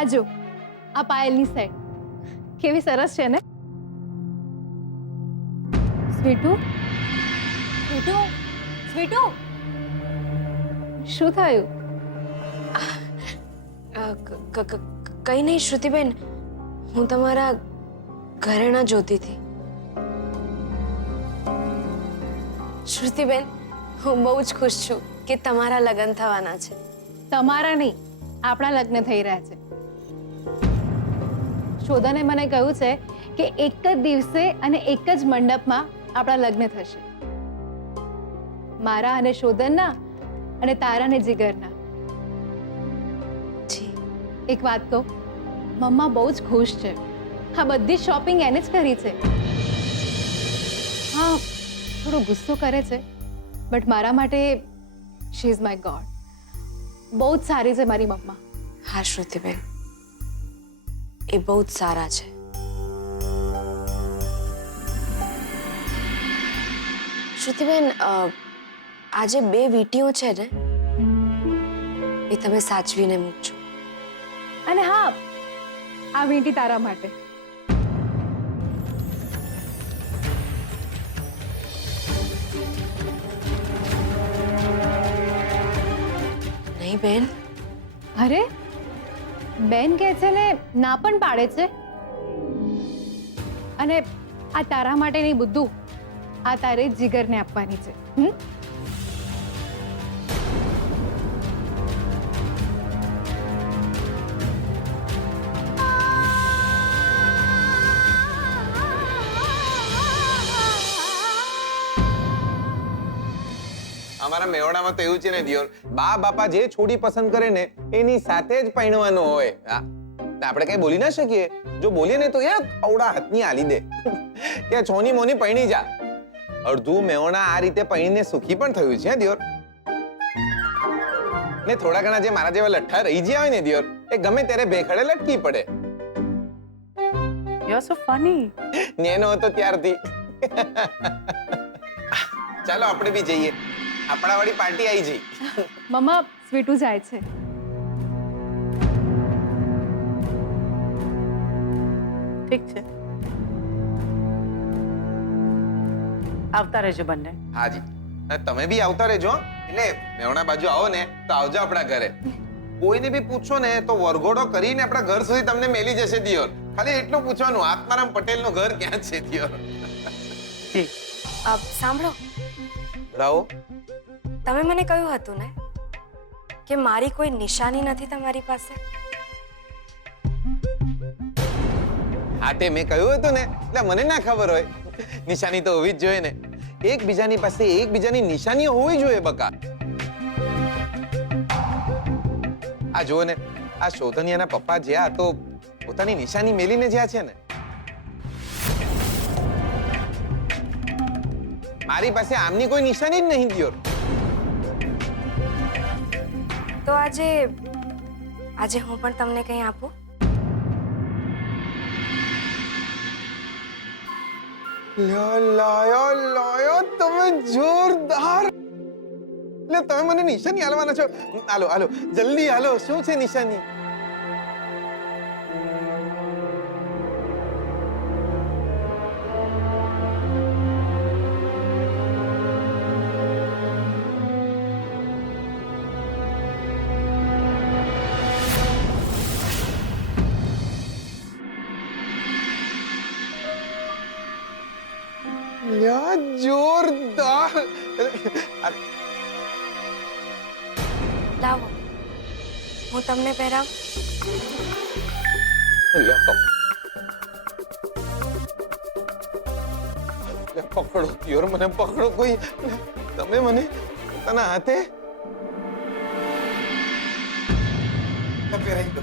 આ જો આ પાયલની સેટ કેવી સરસ છે ને. સ્વીટુ સ્વીટુ સ્વીટુ શું થયું? કઈ નહીં શ્રુતિબેન, હું તમારા ઘરેણા જોતી હતી. શ્રુતિબેન, હું બહુ જ ખુશ છું કે તમારા લગ્ન થવાના છે. તમારા નહીં, આપણા લગ્ન થઈ રહ્યા છે. શોધાને મને કહ્યું છે કે એક જ દિવસે અને એક જ મંડપમાં આપણા લગ્ન થશે. મારા અને શોધનના અને તારા અને જીગરના. જી. એક વાત કહું, મમ્મા બહુ જ ખુશ છે. આ બધી શોપિંગ એને જ કરી છે. હા, થોડો ગુસ્સો કરે છે, બટ મારા માટે શી ઇઝ માય ગોડ. બહુ જ સારી છે મારી મમ્મા. હા શ્રુતિબેન, એ બહુ જ સારા છે. શ્રુતિબેન, આ જે 2 વીંટીઓ છે ને, એ તમે સાચવીને મૂકજો. અને હા, આ વીંટી તારા માટે. નહીં બેન. અરે બેન કહે છે ને, ના પણ પાડે છે. અને આ તારા માટે નહીં બુદ્ધુ, આ તારે જીગરને આપવાની છે. અમારા મેવાડામાં તો એવું છે ને દિયોર, બા બાપા જે છોડી પસંદ કરે ને એની સાથે જ પરણવાનું હોય. આપણે કઈ બોલી ના શકીએ. જો બોલીએ ને તો એ અવડા હાથની આલી દે કે છોની મોની પરણી જા. અડધું મેવાડા આ રીતે પરણીને સુખી પણ થયું છે દિયોર. ને થોડા ઘણા જે મારા જેવા લઠ્ઠા રહી ગયા હોય ને દિયોર, એ ગમે ત્યારે ભેખડે લટકી પડે. You're so funny. નેનો હતો ત્યારથી. ચાલો આપણે બી જઈએ, આપણા વાળી પાર્ટી આવી જઈ. મમ્મા, સ્વીટુ જાય છે. ઠીક છે, આવતા રહેજો બંને. હાજી, તમે બી આવતા રહેજો. એટલે મેવણા બાજુ આવો ને તો આવજો આપણા ઘરે. કોઈને બી પૂછો ને તો વરઘોડો કરીને આપણા ઘર સુધી તમને મેલી જશે દિયોર. ખાલી એટલું પૂછવાનું, આત્મારામ પટેલનું ઘર ક્યાં છે દિયોર. ઠીક. સાંભળો, રાવો, તમે મને કહ્યું હતું ને કે મારી કોઈ નિશાની નથી તમારી પાસે. હા તે મેં કહ્યું હતું ને, એટલે મને ના ખબર હોય. નિશાની તો હોવી જ જોઈએ ને. એકબીજાની પાસે એકબીજાની નિશાનીઓ હોવી જોઈએ બકા. આ જુઓ ને, આ શોધનિયાના પપ્પા જ્યાં તો પોતાની નિશાની મેલીને જ્યાં છે ને, મારી પાસે આમની કોઈ નિશાની જ નહીં દિયોર. તો આજે હું પણ તમને કંઈ આપું? લાયો તમે જોરદાર. એટલે તમે મને નિશાની આલવાના છો. હાલો હાલો જલ્દી હાલો, શું છે નિશાની? જોરદાર. લાવો, હું તમને પહેરાવું. પકડો યાર, મને પકડો કોઈ. તમે મને પોતાના હાથે પહેરાવી દો.